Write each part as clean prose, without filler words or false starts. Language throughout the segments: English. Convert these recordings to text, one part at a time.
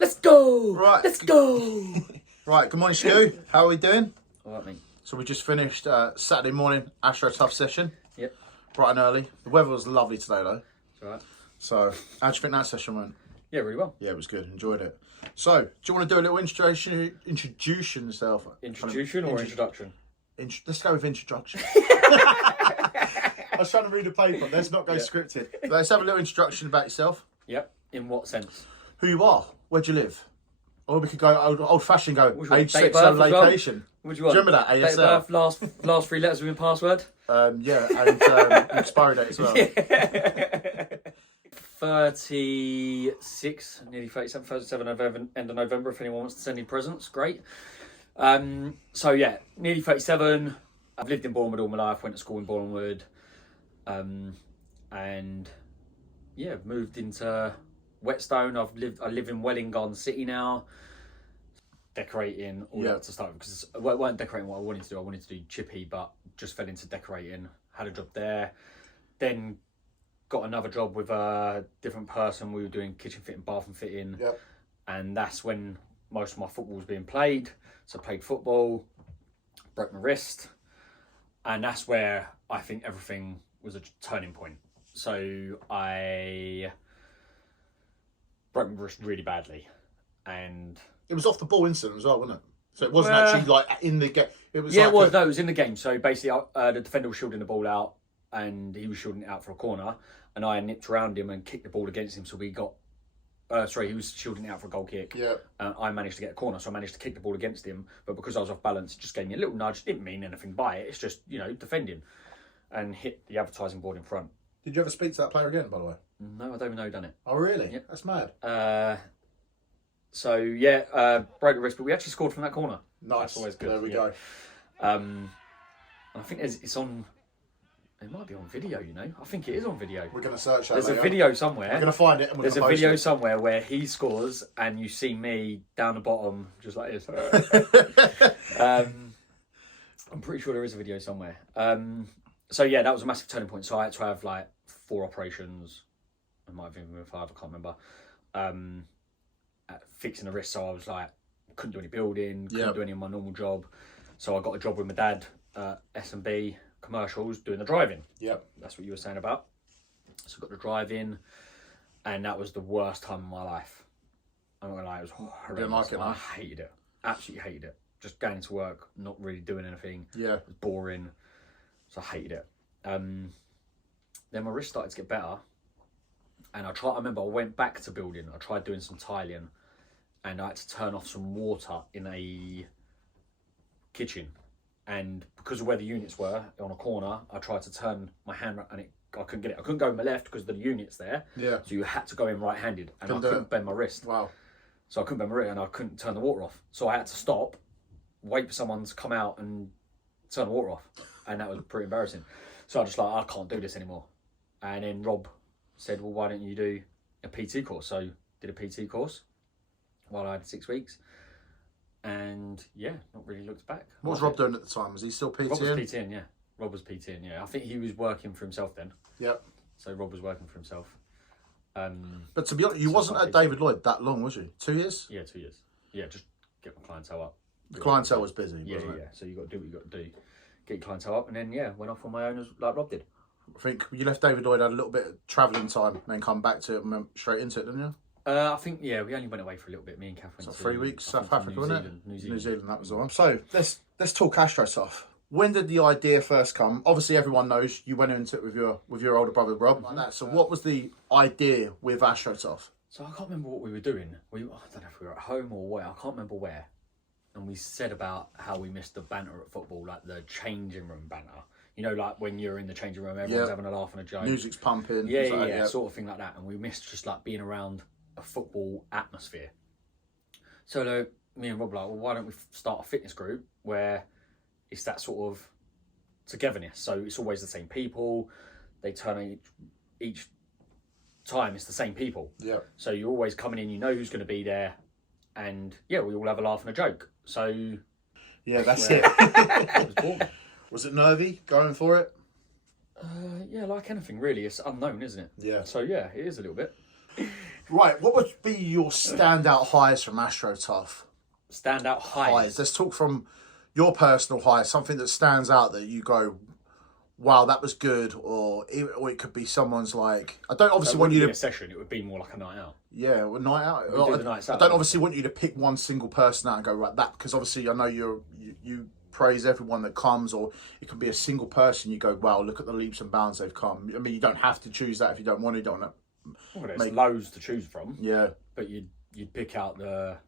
Let's go! Right. Let's go! Right, good morning, Stu. How are we doing? All right, mate. So we just finished Saturday morning Astrotough session. Yep. Bright and early. The weather was lovely today, though. It's all right. So, how do you think that session went? Yeah, really well. Yeah, it was good. Enjoyed it. So, do you want to do a little introduction? Introduce yourself. Introduction or introduction? Let's go with introduction. I was trying to read the paper. Let's not go scripted. Let's have a little introduction about yourself. Yep. In what sense? Who you are. Where do you live? Or we could go old-fashioned, age, Date of sex, and birth as well? location. What do you want? Do you remember that, Date ASL? of birth, last three letters within password? Yeah, and expiry date as well. 36, nearly 37, 37 November, end of November, if anyone wants to send me presents, great. So yeah, nearly 37. I've lived in Bournemouth all my life, went to school in Bournemouth. And yeah, moved into Whetstone. I live in Welling Garden City now. Decorating all that to start with, because I weren't decorating what I wanted to do. I wanted to do chippy, but just fell into decorating. Had a job there, then got another job with a different person. We were doing kitchen fitting, bathroom fitting, and that's when most of my football was being played. So I played football, broke my wrist, and that's where I think everything was a turning point. So I broke my wrist really badly, and it was off the ball incident as well, wasn't it? So it wasn't actually like in the game. It was. Yeah, like it was. No, it was in the game. So basically, the defender was shielding the ball out, and he was shielding it out for a corner, and I nipped around him and kicked the ball against him. So we got. He was shielding it out for a goal kick. Yeah. And I managed to get a corner, so I managed to kick the ball against him. But because I was off balance, it just gave me a little nudge. Didn't mean anything by it. It's just, defending, and hit the advertising board in front. Did you ever speak to that player again, by the way? No, I don't even know who done it. Oh, really? Yep. That's mad. Broke the wrist, but we actually scored from that corner. Nice. That's always good. There we go. I think it's on. It might be on video, I think it is on video. We're going to search that There's later. a video somewhere. We're going to find it and we're There's going a to post video it. somewhere where he scores and you see me down the bottom, just like this. I'm pretty sure there is a video somewhere. So yeah, that was a massive turning point. So I had to have like 4 operations. I might have even been 5, I can't remember. Fixing the wrist, so I was like, couldn't do any building, couldn't do any of my normal job. So I got a job with my dad, S&B commercials, doing the driving. Yep. That's what you were saying about. So I got the driving, and that was the worst time of my life. I'm not gonna lie, it was horrendous. Didn't like it, I hated it. Absolutely hated it. Just going into work, not really doing anything. Yeah. It was boring. So I hated it. Then my wrist started to get better. And I remember I went back to building. I tried doing some tiling, and I had to turn off some water in a kitchen. And because of where the units were on a corner, I tried to turn my hand and I couldn't get it. I couldn't go with my left because the unit's there. Yeah. So you had to go in right-handed, and I couldn't bend my wrist. Wow. So I couldn't bend my wrist, and I couldn't turn the water off. So I had to stop, wait for someone to come out and turn the water off, and that was pretty embarrassing. So I just I can't do this anymore. And then Rob said, well, why don't you do a PT course? So did a PT course while I had 6 weeks. And yeah, not really looked back. What was Rob doing at the time? Was he still PTing? Rob was PTing, yeah. Rob was PTing, yeah. I think he was working for himself then. Yep. So Rob was working for himself. But to be honest, you wasn't at David Lloyd that long, was you? 2 years? Yeah, 2 years. Yeah, just get my clientele up. The clientele was busy, Yeah, wasn't it? yeah. So you got to do what you got to do. Get your clientele up, and then went off on my own like Rob did. I think you left David Lloyd, had a little bit of travelling time, and then come back to it and went straight into it, didn't you? I think, we only went away for a little bit. Me and Kath went So to 3 weeks, South Africa, New wasn't Zealand, it? New Zealand, that was the one. So let's talk Astrotough. When did the idea first come? Obviously, everyone knows you went into it with your older brother Rob. Like that. So what was the idea with Astrotough? So I can't remember what we were doing. I don't know if we were at home or where. I can't remember where. And we said about how we missed the banter at football, like the changing room banter. Like when you're in the changing room, everyone's having a laugh and a joke. Music's pumping. Yeah, sort of thing like that. And we missed just like being around a football atmosphere. So me and Rob were like, well, why don't we start a fitness group where it's that sort of togetherness? So it's always the same people. They turn each time it's the same people. Yeah. So you're always coming in, you know who's going to be there, and we all have a laugh and a joke. So yeah, that's it. It was born. Was it nervy going for it? Yeah, like anything really, it's unknown, isn't it? Yeah. So yeah, it is a little bit. Right, what would be your standout highs from Astrotough? Standout highs. Let's talk from your personal high, something that stands out that you go, wow, that was good, or it could be someone's like, I don't obviously want you to a session. It would be more like a night out. Yeah, a night out. Do the nights I out, don't obviously want you to pick one single person out and go right that, because obviously I know you praise everyone that comes, or it can be a single person. You go, wow, look at the leaps and bounds they've come. I mean, you don't have to choose that if you don't want to. Don't want to. Well, there's loads to choose from. Yeah, but you'd pick out the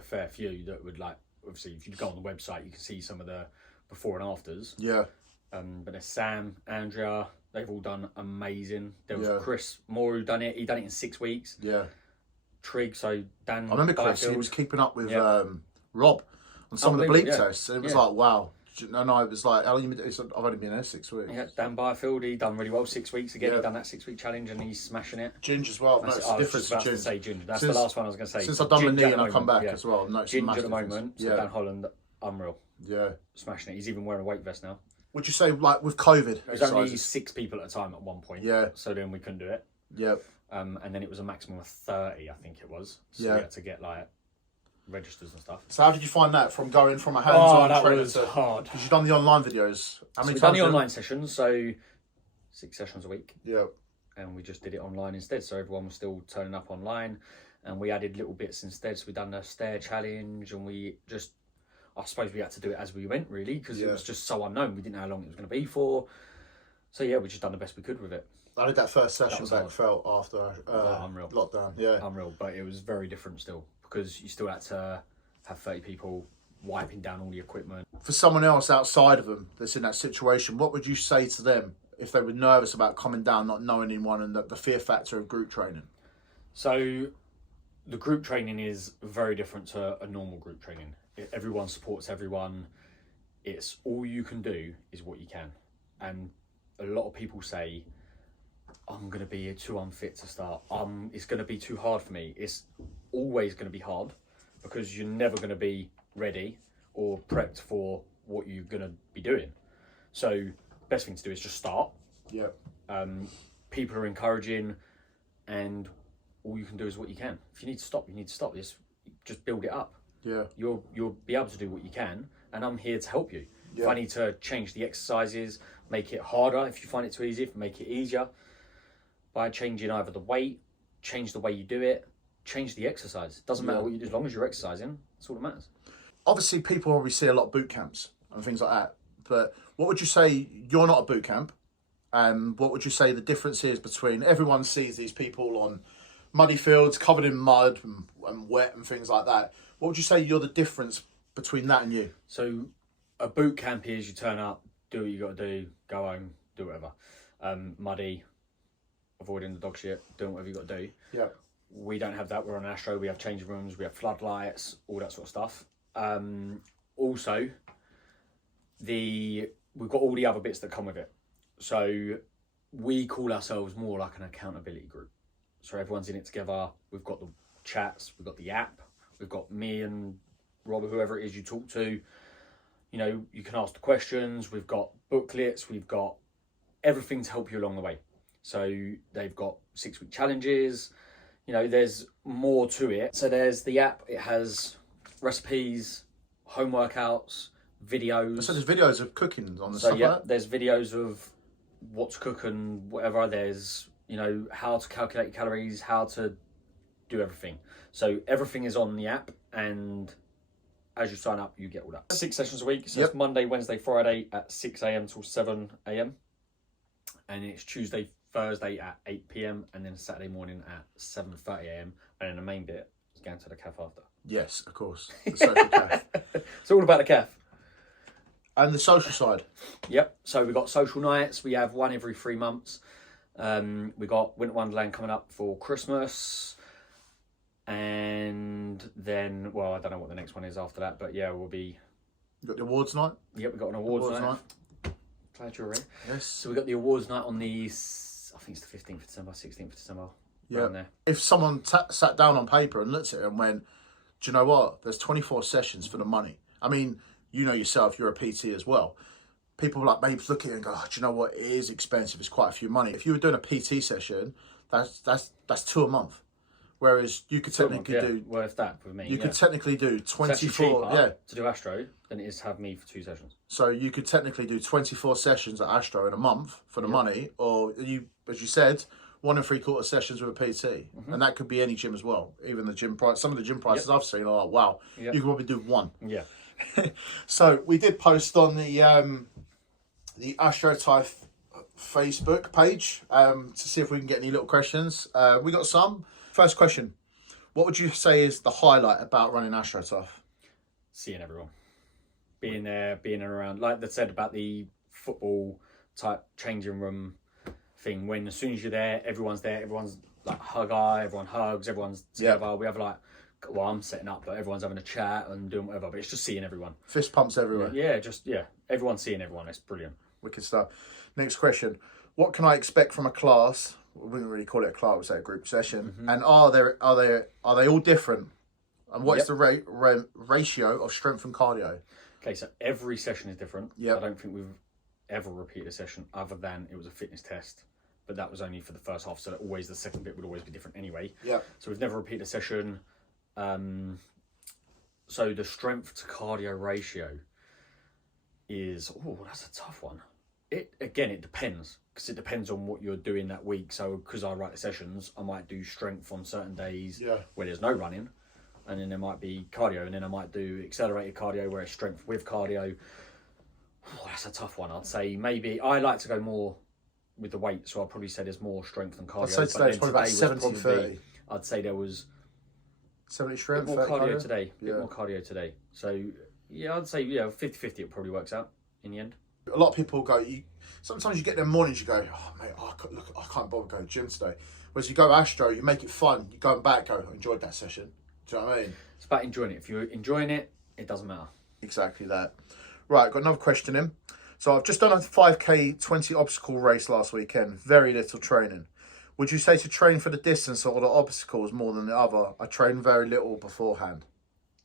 fair few that would, like, obviously if you go on the website you can see some of the before and afters. Yeah. But there's Sam, Andrea, they've all done amazing. There was Chris Moore who done it. He done it in 6 weeks. Yeah. Trig, so Dan. I remember Chris. He was keeping up with Rob on some of the bleep tests, and it was like, wow. And I was like, I've only been there 6 weeks. Yeah, Dan Byfield, he done really well 6 weeks again. He done that 6 week challenge and he's smashing it. Ginge as well. That's the difference with Ginge. Say Ginge. That's the last one I was going to say. Since I've done my knee and I come back as well. Ginge at the moment. So Dan Holland, unreal. Yeah, smashing it. He's even wearing a weight vest now. Would you say, like with COVID, there was only 6 people at a time at one point. Yeah. So then we couldn't do it. Yeah. And then it was a maximum of 30, I think it was. So we had to get like registers and stuff. So how did you find that from going from a hands-on that trainer was hard. Because you've done the online videos. How many we've times done the online sessions, so 6 sessions a week. Yeah. And we just did it online instead, so everyone was still turning up online, and we added little bits instead. So we done the stair challenge, and we just, I suppose we had to do it as we went, really, because it was just so unknown. We didn't know how long it was going to be for. So yeah, we just done the best we could with it. I did that first session back felt after unreal. Lockdown. Yeah, unreal. But it was very different still, because you still had to have 30 people wiping down all the equipment. For someone else outside of them that's in that situation, what would you say to them if they were nervous about coming down, not knowing anyone, and the fear factor of group training? So the group training is very different to a normal group training. Everyone supports everyone. It's all you can do is what you can. And a lot of people say, I'm going to be too unfit to start. It's going to be too hard for me. It's always going to be hard, because you're never going to be ready or prepped for what you're going to be doing. So best thing to do is just start. Yeah. People are encouraging, and all you can do is what you can. If you need to stop, you need to stop. Just build it up. Yeah. You'll be able to do what you can, and I'm here to help you. Yeah. If I need to change the exercises, make it harder. If you find it too easy, make it easier by changing either the weight, change the way you do it, change the exercise. Doesn't matter what you do, as long as you're exercising. That's all that matters. Obviously, people already see a lot of boot camps and things like that. But what would you say? You're not a boot camp. What would you say the difference is between, everyone sees these people on muddy fields covered in mud and wet and things like that. What would you say you're the difference between that and you? So a boot camp is you turn up, do what you got to do, go home, do whatever. Muddy, avoiding the dog shit, doing whatever you got to do. Yeah. We don't have that. We're on Astro. We have changing rooms. We have floodlights, all that sort of stuff. Also, we've got all the other bits that come with it. So we call ourselves more like an accountability group. So everyone's in it together. We've got the chats. We've got the app. We've got me and Rob, whoever it is you talk to. You know, you can ask the questions. We've got booklets. We've got everything to help you along the way. So they've got 6 week challenges. You know, there's more to it. So there's the app. It has recipes, home workouts, videos. So there's videos of cooking on the stuff like that? There's videos of what to cook and whatever. There's, you know, how to calculate calories, how to do everything. So everything is on the app, and as you sign up, you get all that. 6 sessions a week. So it's Monday, Wednesday, Friday at 6 a.m. till 7 a.m. And it's Tuesday, Thursday at 8 p.m. and then Saturday morning at 7:30 a.m. And then the main bit is going to the cafe after. Yes, of course. The social cafe. It's all about the cafe. And the social side. Yep. So we've got social nights. We have one every 3 months. We got Winter Wonderland coming up for Christmas. And then, well, I don't know what the next one is after that, but yeah, we'll be... You got the awards night? Yep, we've got an awards night. Glad you're in. Yes. So we got the awards night on the, I think it's the 15th of December, 16th of December. Yeah. There. If someone sat down on paper and looked at it and went, do you know what? There's 24 sessions for the money. I mean, you know yourself, you're a PT as well. People like maybe look at it and go, oh, do you know what? It is expensive. It's quite a few money. If you were doing a PT session, that's 2 a month. Whereas you could technically do. Worth that with me. You could technically do It's actually 24. cheaper to do Astro than it is to have me for 2 sessions. So you could technically do 24 sessions at Astro in a month for the money, or you, as you said, 1 3/4 sessions with a PT, and that could be any gym as well. Even the gym price. Some of the gym prices I've seen are like, wow, you could probably do 1. Yeah. So we did post on the Astrotough Facebook page to see if we can get any little questions. We got some. First question: what would you say is the highlight about running Astrotough? Seeing everyone, being there, being around. Like they said about the football type changing room thing. When as soon as you're there, everyone's there. Everyone's like everyone hugs. Everyone's together. We have like. Well, I'm setting up, but everyone's having a chat and doing whatever. But it's just seeing everyone. Fist pumps everywhere. Yeah, everyone's seeing everyone. It's brilliant. Wicked stuff. Next question: what can I expect from a class? We wouldn't really call it a class; we say a group session. And are they all different? And what is the ratio of strength and cardio? Okay, so every session is different. Yeah. I don't think we've ever repeated a session other than it was a fitness test, but that was only for the first half. So that always the second bit would always be different anyway. Yeah. So we've never repeated a session. So the strength to cardio ratio is that's a tough one. It depends because it depends on what you're doing that week. So because I write the sessions, I might do strength on certain days where there's no running, and then there might be cardio, and then I might do accelerated cardio where it's strength with cardio. That's a tough one. I'd say maybe I like to go more with the weight, so I'll probably say there's more strength than cardio. I'd say today it's probably about 70-30. I'd say there was 70 strength, more cardio cardio today. Bit more cardio today. So yeah, I'd say 50-50 it probably works out in the end. A lot of people go. Sometimes you get them mornings. You go, oh mate, I can't bother going to the gym today. Whereas you go Astro, you make it fun. You go back, I enjoyed that session. Do you know what I mean? It's about enjoying it. If you're enjoying it, it doesn't matter. Exactly that. Right, got another question in. So I've just done a 5k 20 obstacle race last weekend. Very little training. Would you say to train for the distance or the obstacles more than the other? I train very little beforehand.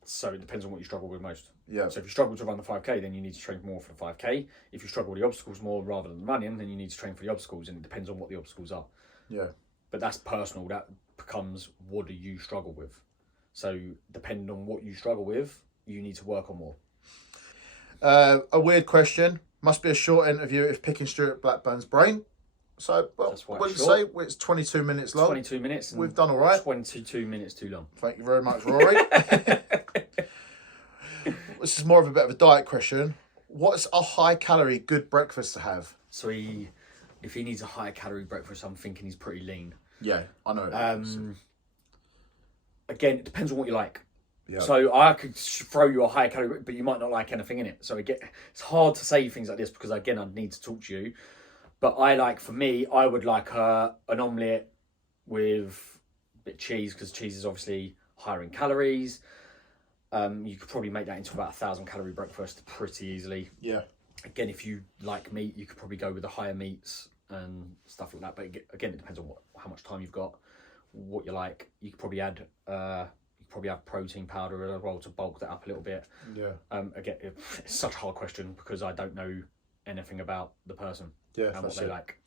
So it depends on what you struggle with most. Yeah. So if you struggle to run the 5k, then you need to train more for the 5k. If you struggle with the obstacles more rather than running, then you need to train for the obstacles, and it depends on what the obstacles are. Yeah. But that's personal. That becomes what do you struggle with. So depending on what you struggle with, you need to work on more. A weird question. Must be a short interview if picking Stuart Blackburn's brain. So, well, I wouldn't say it's 22 minutes long. 22 minutes. We've done all right. 22 minutes too long. Thank you very much, Rory. This is more of a bit of a diet question. What's a high-calorie good breakfast to have? So if he needs a high calorie breakfast, I'm thinking he's pretty lean. Yeah, I know. Again, it depends on what you like. Yeah. So I could throw you a high calorie, but you might not like anything in it. So it's hard to say things like this because again, I'd need to talk to you. But for me, I would like an omelette with a bit of cheese because cheese is obviously higher in calories. You could probably make that into about 1,000 calorie breakfast pretty easily. Yeah. Again, if you like meat, you could probably go with the higher meats and stuff like that. But again, it depends on how much time you've got, what you like. You could probably add, have protein powder as well to bulk that up a little bit. Yeah. Again, it's such a hard question because I don't know anything about the person and what they like.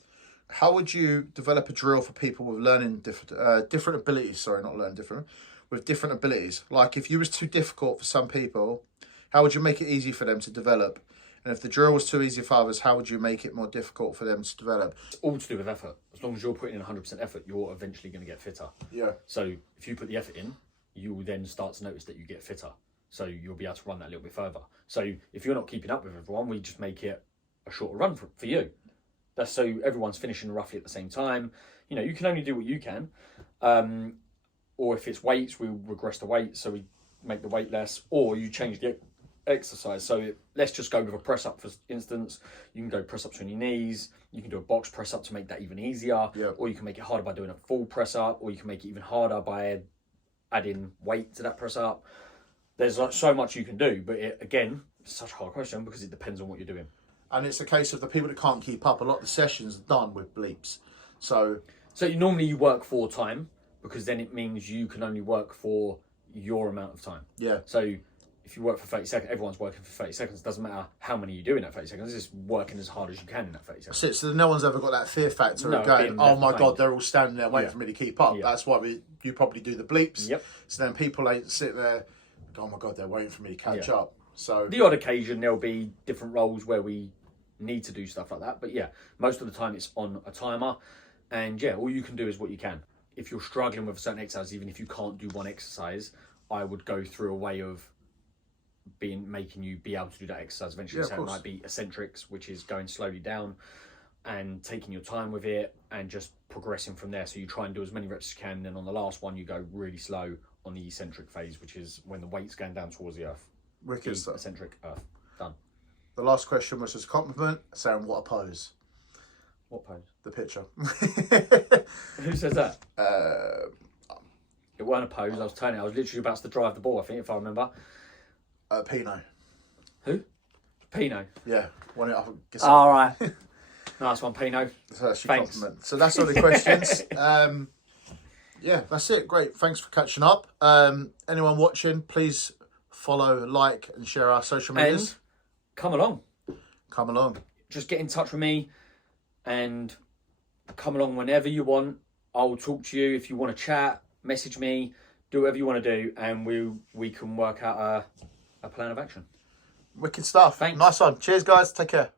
How would you develop a drill for people with learning different abilities? Sorry, not learning different. With different abilities. Like if you was too difficult for some people, how would you make it easy for them to develop? And if the drill was too easy for others, how would you make it more difficult for them to develop? It's all to do with effort. As long as you're putting in 100% effort, you're eventually going to get fitter. Yeah. So if you put the effort in, you will then start to notice that you get fitter. So you'll be able to run that a little bit further. So if you're not keeping up with everyone, we just make it a shorter run for you. That's so everyone's finishing roughly at the same time. You know, you can only do what you can. Or if it's weights, we regress the weight, so we make the weight less. Or you change the exercise. So let's just go with a press up, for instance. You can go press ups on your knees. You can do a box press up to make that even easier. Yeah. Or you can make it harder by doing a full press up. Or you can make it even harder by adding weight to that press up. There's like so much you can do, but again, it's such a hard question because it depends on what you're doing. And it's a case of the people that can't keep up. A lot of the sessions are done with bleeps. So normally you work for time because then it means you can only work for your amount of time. Yeah. So if you work for 30 seconds, everyone's working for 30 seconds. It doesn't matter how many you do in that 30 seconds. It's just working as hard as you can in that 30 seconds. So no one's ever got that fear factor of going, oh my God, they're all standing there waiting for me to keep up. That's why you probably do the bleeps. Yep. So then people ain't sitting there, oh my God, they're waiting for me to catch up. So the odd occasion there'll be different roles where we need to do stuff like that. But yeah, most of the time it's on a timer. And yeah, all you can do is what you can. If you're struggling with a certain exercise, even if you can't do one exercise, I would go through a way of making you be able to do that exercise eventually. So it might be eccentrics, which is going slowly down and taking your time with it and just progressing from there. So you try and do as many reps as you can. And then on the last one, you go really slow on the eccentric phase, which is when the weight's going down towards the earth. Wicked stuff. Eccentric earth. Done. The last question was just a compliment, saying what a pose. What pose? The picture. Who says that? It weren't a pose. I was literally about to drive the ball, I think, if I remember. Pino. Who? Pino. Yeah. Won it up. All right. Nice one, Pino. So that's your compliment. So that's all the questions. Yeah, that's it. Great. Thanks for catching up. Anyone watching, please follow, like, and share our social medias. And come along. Come along. Just get in touch with me and come along whenever you want. I'll talk to you. If you want to chat, message me, do whatever you want to do, and we can work out a plan of action. Wicked stuff. Thanks. Nice one. Cheers, guys. Take care.